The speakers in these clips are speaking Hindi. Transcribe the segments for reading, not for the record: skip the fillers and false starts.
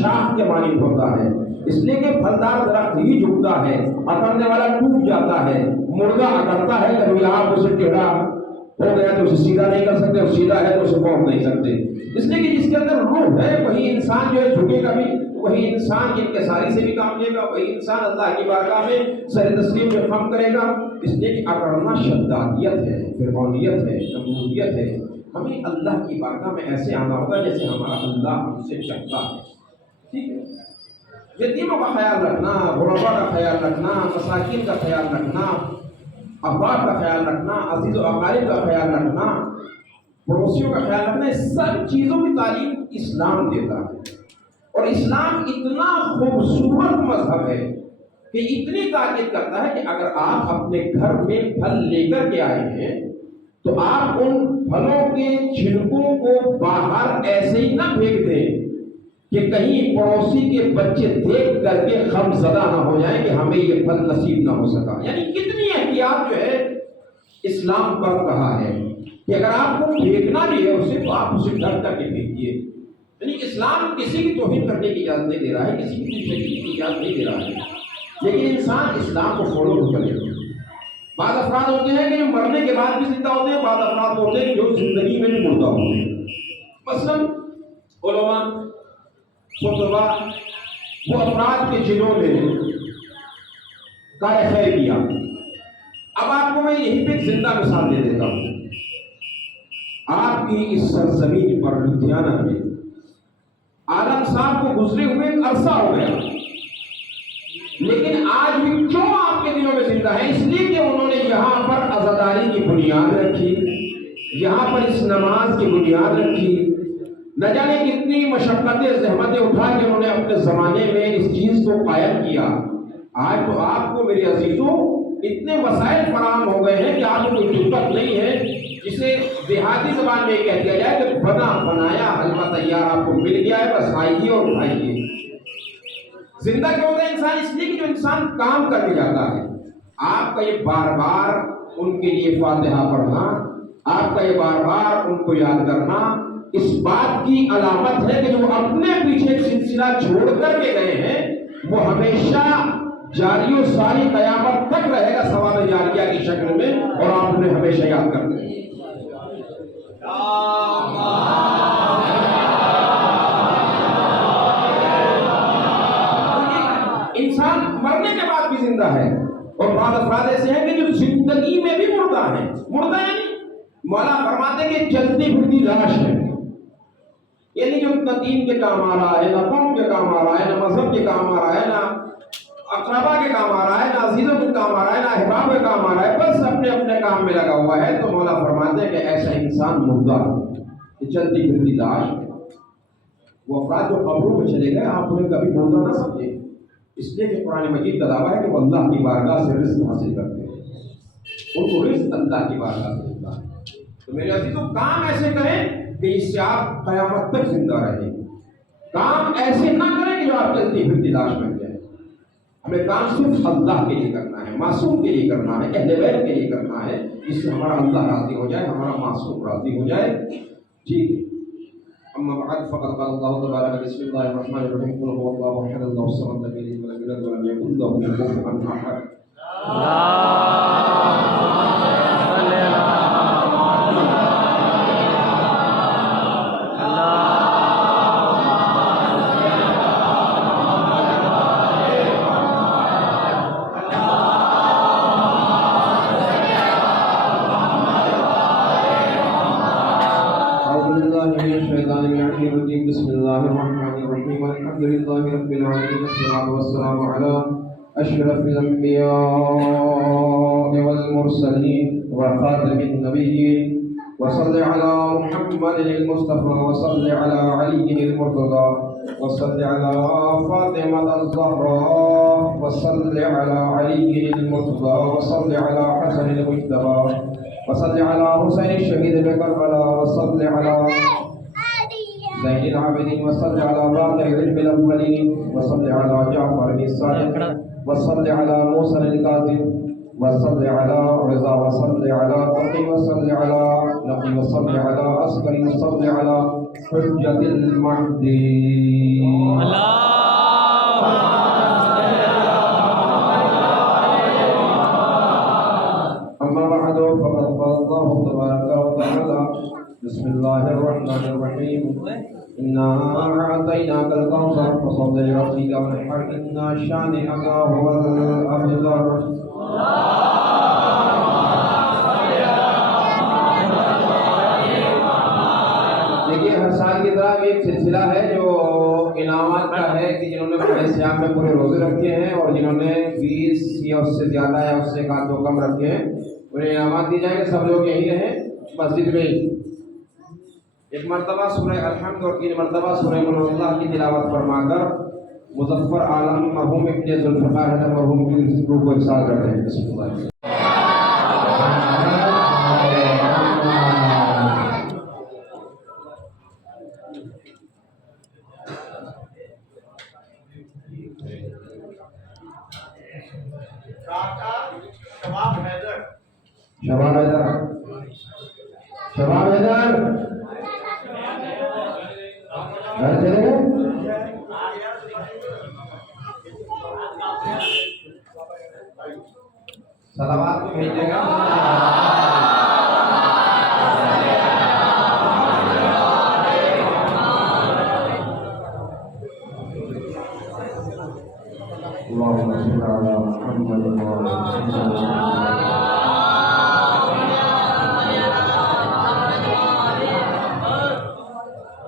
शाख के मानिंद होता है, इसलिए कि फलदार दरख्त ही झुकता है, अकड़ने वाला टूट जाता है, मुर्दा अकड़ता है, कभी आप उसे टेढ़ा हो गया तो उसे सीधा नहीं कर सकते, और सीधा है तो उसे पहुंच नहीं सकते। इसलिए कि जिसके अंदर रूह है वही इंसान जो है झुकेगा भी, वही इंसान इंकिसारी से भी काम लेगा, वही इंसान अल्लाह की बारगाह में सर तस्लीम में काम करेगा। इसलिए कि अकड़ना शद्दादियत है, फिरौनियत है, नमूदियत है। हमें अल्लाह की बारगाह में ऐसे आना होगा जैसे हमारा अल्लाह हमसे चाहता है। ठीक है, यतीमों का ख्याल रखना, गुरबा का ख्याल रखना, मसाकिन का ख्याल रखना, अहबाब का ख्याल रखना, अजीज व अकारिब का ख्याल रखना, पड़ोसियों का ख्याल रखना, इस सब चीज़ों की तालीम इस्लाम देता है। और इस्लाम इतना खूबसूरत मजहब है कि इतनी ताकीद करता है कि अगर आप अपने घर में फल लेकर के आए हैं तो आप उन फलों के छिलकों को बाहर ऐसे ही ना फेंक दें कि कहीं पड़ोसी के बच्चे देख करके गमज़दा ना हो जाए कि हमें ये फल नसीब ना हो सका। यानी कितनी एहतियात जो है इस्लाम कर रहा है कि अगर आपको फेंकना भी है उसे तो आप उसे ढक करके फेंकिए। यानी इस्लाम किसी की तौहीन करने की इजाजत नहीं दे रहा है, किसी की शरीयत की इजाजत नहीं दे रहा है, लेकिन इंसान इस्लाम को फॉलो करे। बाद अफराद होते हैं कि जो मरने के बाद भी जिंदा होते हैं, बाद अफराद होते हैं जो जिंदगी में भी मुर्दा होते हैं। मसलन उलमा, खुतबा, वो अफराद के जिन्होंने कार्य खैर किया। अब आपको मैं यहीं पे जिंदा मिसाल दे देता हूँ। आपकी इस सरजमीन पर लुधियाना में आलम साहब को गुजरे हुए एक अरसा हो गया, लेकिन आज भी क्यों आपके दिलों में जिंदा है? इसलिए कि उन्होंने यहाँ पर आज़ादारी की बुनियाद रखी, यहाँ पर इस नमाज की बुनियाद रखी, न जाने कितनी मशक्क़तें ज़हमतें उठा के उन्होंने अपने ज़माने में इस चीज़ को कायम किया। आज तो आपको मेरे अजीजों इतने वसाइल फराहम हो गए हैं कि आपको कोई दिक्कत नहीं है, जिसे देहाती ज़बान में कह दिया जाए कि बना बनाया हलवा तैयार आपको मिल गया है, बस आइए और उठाइए। जिंदा क्यों होता है इंसान? इसलिए कि जो इंसान काम करके जाता है। आपका ये बार बार उनके लिए फातिहा पढ़ना, आपका ये बार बार उनको याद करना, इस बात की अलामत है कि जो अपने पीछे एक सिलसिला छोड़ करके गए हैं वो हमेशा जारी और सारी कयामत तक रहेगा सवाब जारिया की शक्ल में, और आप उन्हें हमेशा याद करते हैं। इंसान मरने के बाद भी जिंदा है, और बाद अफराद ऐसे हैं कि जो जिंदगी में भी मुर्दा है। मुर्दा यानी मौला फरमाते हैं कि चलती फिरती लाश है, यानी जो न दीन के काम आ रहा है, न कौम के काम आ रहा है, न मजहब के काम आ रहा है, ना अक़रबा के काम आ रहा है, ना अजीजों के काम आ रहा है, ना अहबाब के काम आ रहा है, बस अपने अपने काम में लगा हुआ है। तो मौला फरमाते हैं कि ऐसा इंसान मुर्दा है, चलती फिरती लाश है। वो अफराद जो कब्रों में चले गए आप उन्हें कभी मुर्दा ना समझे, इसलिए कि कुरान मजीद का दावा है कि वो अल्लाह की बारगाह से रिज़्क़ हासिल करते हैं, उनको रिज़्क़ अल्लाह की बारगाह से मिलता है। तो मेरे अजीजों काम ऐसे करें कि इससे आप क़यामत तक जिंदा रहें। काम ऐसे ना करें कि जो आप चलती फिरती लाश बन जाए। हमें काम सिर्फ अल्लाह के लिए करना है, मासूम के लिए करना है, अहले बैत के लिए करना है, जिससे हमारा अल्लाह राज़ी हो जाए, हमारा मासूम राज़ी हो जाए। ठीक है, अम्मा बअद फ़क़द क़ाल अल्लाहु तबारक व बिस्मिल्लाहिर रहमानिर रहीम क़ुल हुवल्लाहु अहद अल्लाहुस Samad lam yalid wa lam yulad wa lam yakul lahu कुफुवन अहद। बिस्मिल्लाहिर्रहमानिर्रहीम अल्हम्दुलिल्लाहि रब्बिल आलमीन वस्सलातु वस्सलामु अला अशरफिल अंबिया वल मुरसलीन व खातमिन नबिय्यीन व सल्लि अला मुहम्मदिल मुस्तफा व सल्लि अला अलील मुर्तज़ा व सल्लि अला फातिमातुज़ ज़हरा व सल्लि अला अलील मुर्तज़ा व सल्लि अला हसनिल मुज्तबा व सल्लि अला हुसैन शहीद करबला व सल्लि अला ज़ैनिल आबिदीन व सल्लि अला बाक़िल अव्वलीन व सल्लि अला जाफ़र बिन सादिक़ व सल्लि अला मूसा अल काज़िम व सल्लि अला रिज़ा व सल्लि अला तक़ी व सल्लि अला नक़ी व सल्लि अला अस्करी व सल्लि अला हुज्जतिल महदी। बिस्मिल्लाहिर्रहमानिर्रहीम इन्ना अअतैनाकल कौसर फसल्लि लिरब्बिका वन्हर इन्ना शानिअका हुवल अबतर। देखिए हर साल की तरह एक सिलसिला है जो इनामात का है कि जिन्होंने बड़े सियाम में पूरे रोजे रखे हैं और जिन्होंने 20 या उससे ज़्यादा या उससे एक आध दो कम रखे हैं उन्हें इनामात दिए जाएंगे। सब लोग यही रहें मस्जिद में ही। एक मरतबा सूरह अल-हम्द और 3 मरतबा सूरह कुल की तिलावत फरमाकर मुज़फ़्फ़र आलम मरहूम इब्न ज़ुल्फ़िकार है मरहूम की रूह को इरसाल करते हैं। बिस्मिल्लाह। शबाब हैदर घर चले गए। सलावात को भेजिएगा।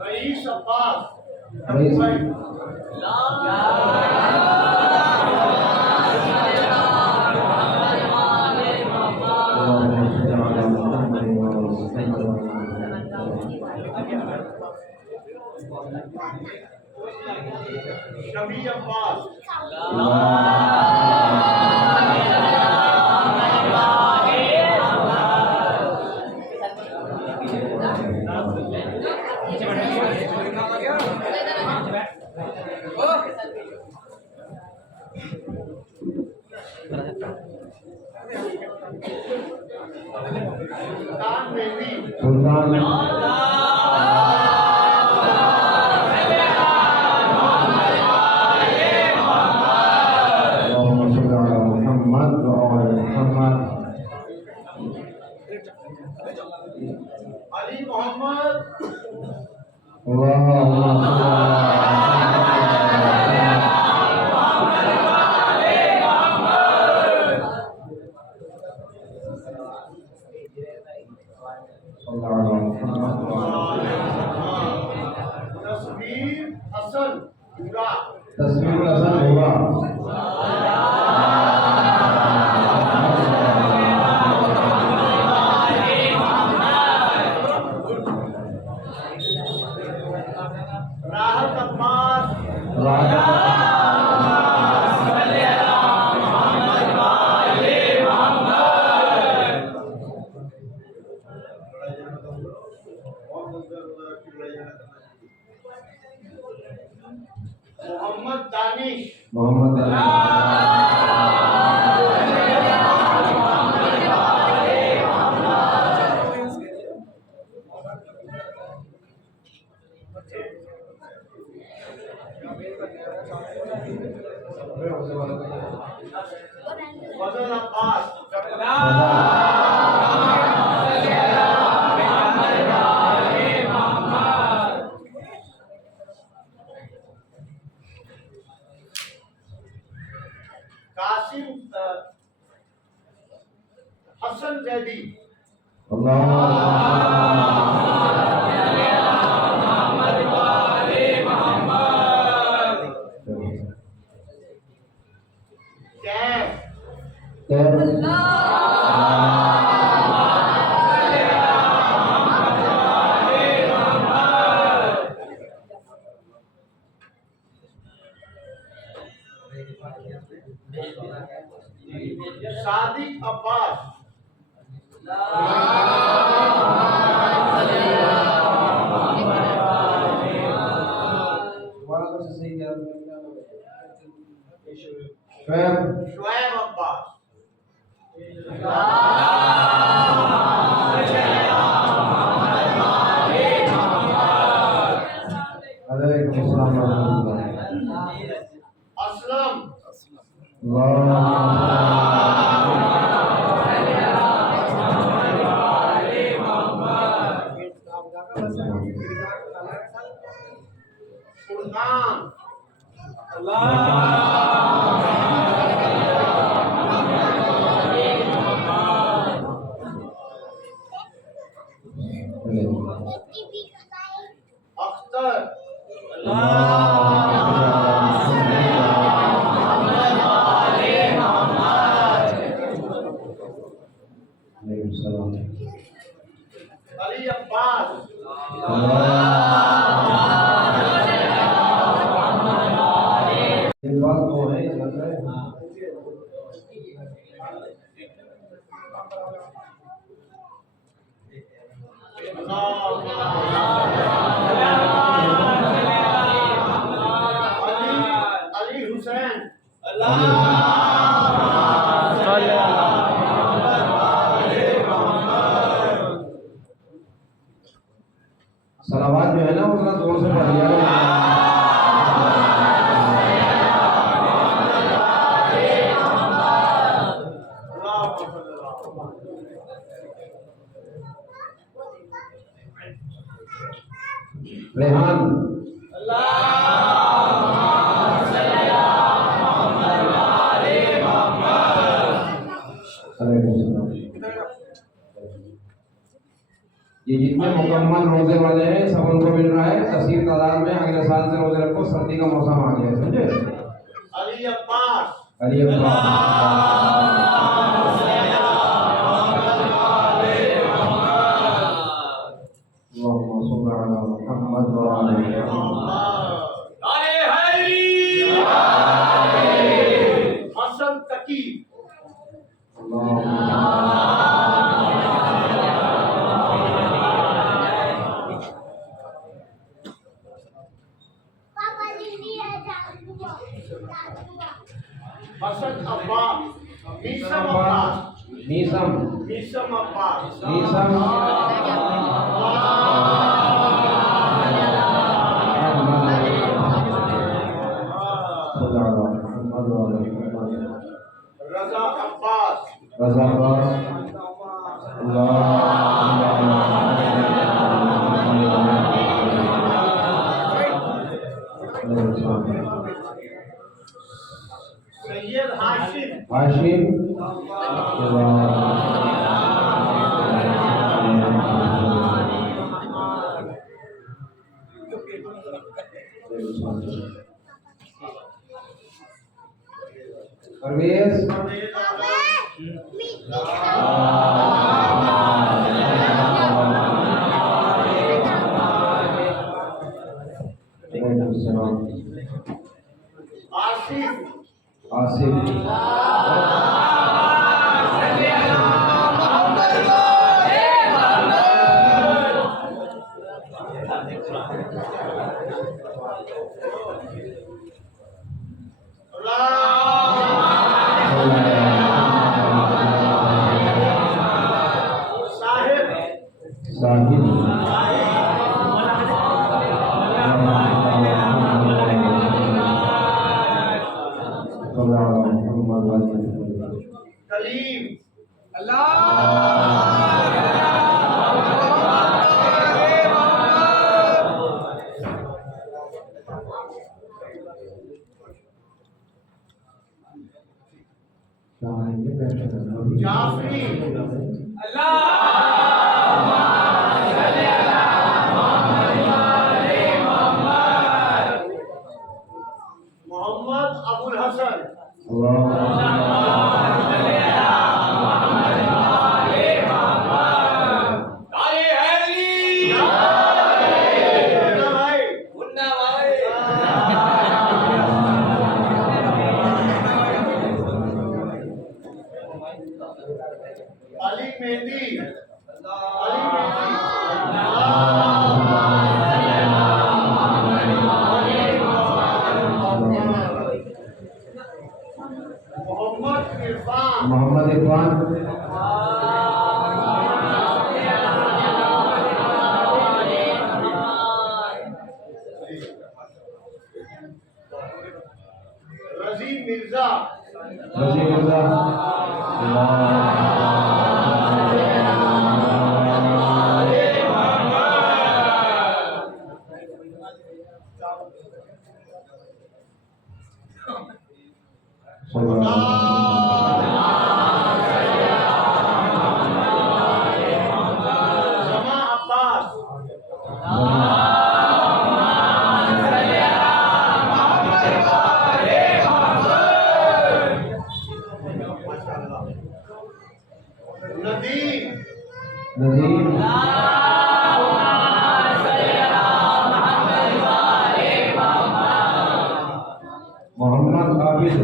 रईस अब्बास शबी अब्बास सुल्तान अली मोहम्मद तस्वीर हसन होगा। राहत अब्बास मोहम्मद दानिश फजल अब्बास कासिम हसन जैदी सादिक अब्बास शुएब अब्बास असलम इरफान अख्तर अली अब्बास ये बात तो है इस बात है। अली हुसैन सलावात जो है ना उतना जोर से पढ़ लिया करो। रेहान ये जितने मुकम्मल रोजे वाले हैं सब उनको मिल रहा है कसीर तादाद में। अगले साल से रोजे रखो, सर्दी का मौसम आ गया है, समझे। अली अब्बास अली अब्बास हसन तकी हसन अब्बास मीसम अब्बास नीसम मीसम अब्बास नीसम रजा अब्बास रजा अब्बास सैयद हाशिम हाशिम परवेज आसिफ आसिफ साहिब साहिब कलीम जाफरी मोहम्मद अबुल हसन मुन्ना भाई अली मेहंदी मोहम्मद इरफान मोहम्मद इरफान रजी मिर्जा रजी मिर्जा जमा अब्बास माशाल्लाह नदीम नदीम मोहम्मद आबिद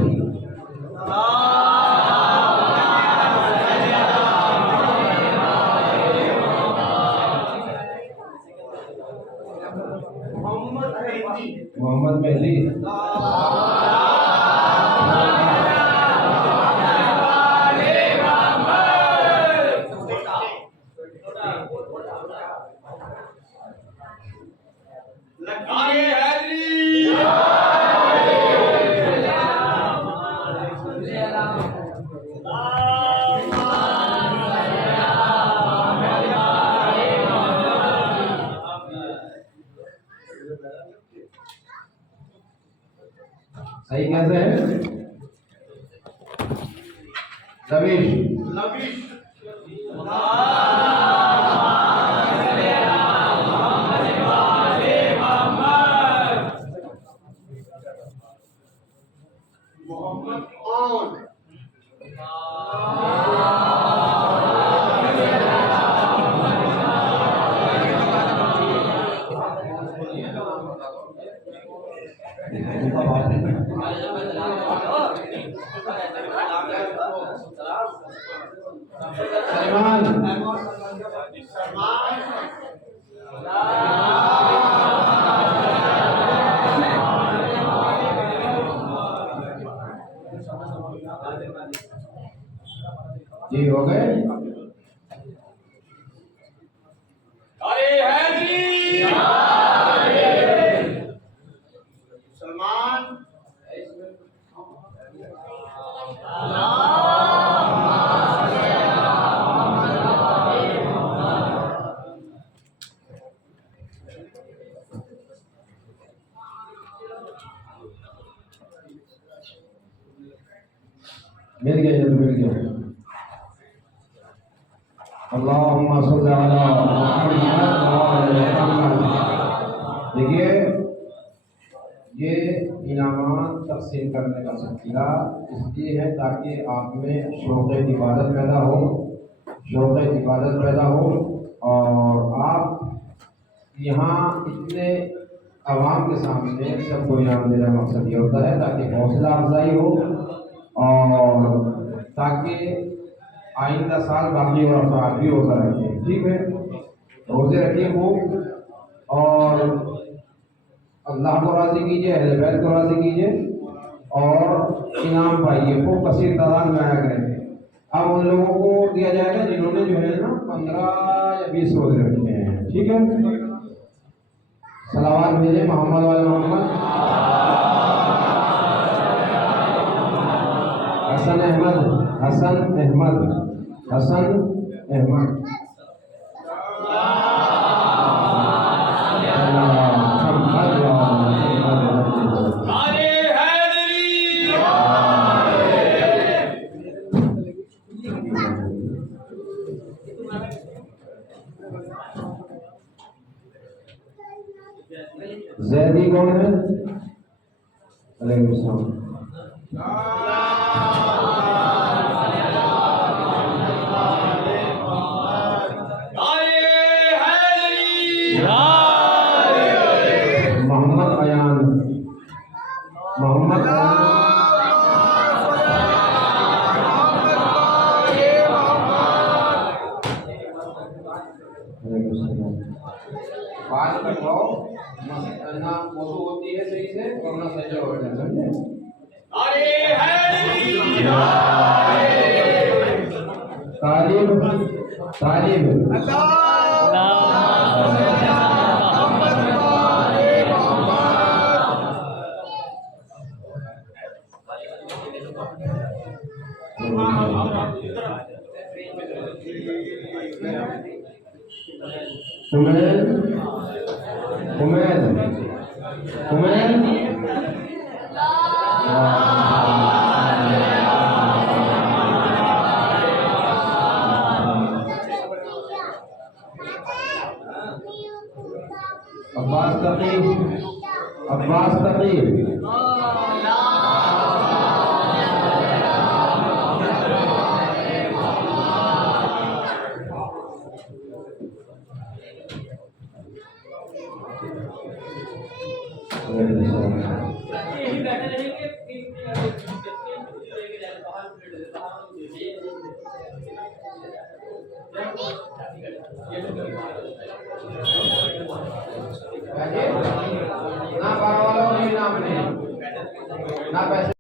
मोहम्मद मेहदी मोहम्मद मेहदी लकीर हैदरी सही कैसे है रवीश लबीश मोहम्मद आन सलमान सलमान जी हो गए अरे हैदरी सलमान मिल गया जब मिल गया अल्लाहुम्मा सल्ली अला मुहम्मद। देखिए ये इनामात तकसीम करने का सिलसिला इसलिए है ताकि आप में शौक़ इबादत पैदा हो, शौक़ इबादत पैदा हो और आप यहाँ इतने आवाम के सामने सबको इनाम देना मकसद ये होता है ताकि हौसला अफजाई हो और ताकि आइंदा साल बाकी और अफराद भी होता रहे। ठीक है, रोज़े रखिए खूब और अल्लाह को राज़ी कीजिए, अहले बैत को राज़ी कीजिए और इनाम पाइए खूब कसीर तादाद में आया करें। अब उन लोगों को दिया जाएगा जिन्होंने जो है ना 15 या 20 रोज़े रखे हैं। ठीक है, सलावात भेजे मोहम्मद वाले मोहम्मद। हसन अहमद, हसन अहमद, हसन अहमद। अरे हैदरी जैदी कौन है? अलैकुम सलाम। मोहम्मद अयान, मोहम्मद बात करवाओ ना वजू होती है सही से और ना सही हो जाए, समझे? अरे हैदरी तालिब तालिब उमैद उमैद उमैद ना बार वालों नहीं, ना पैसे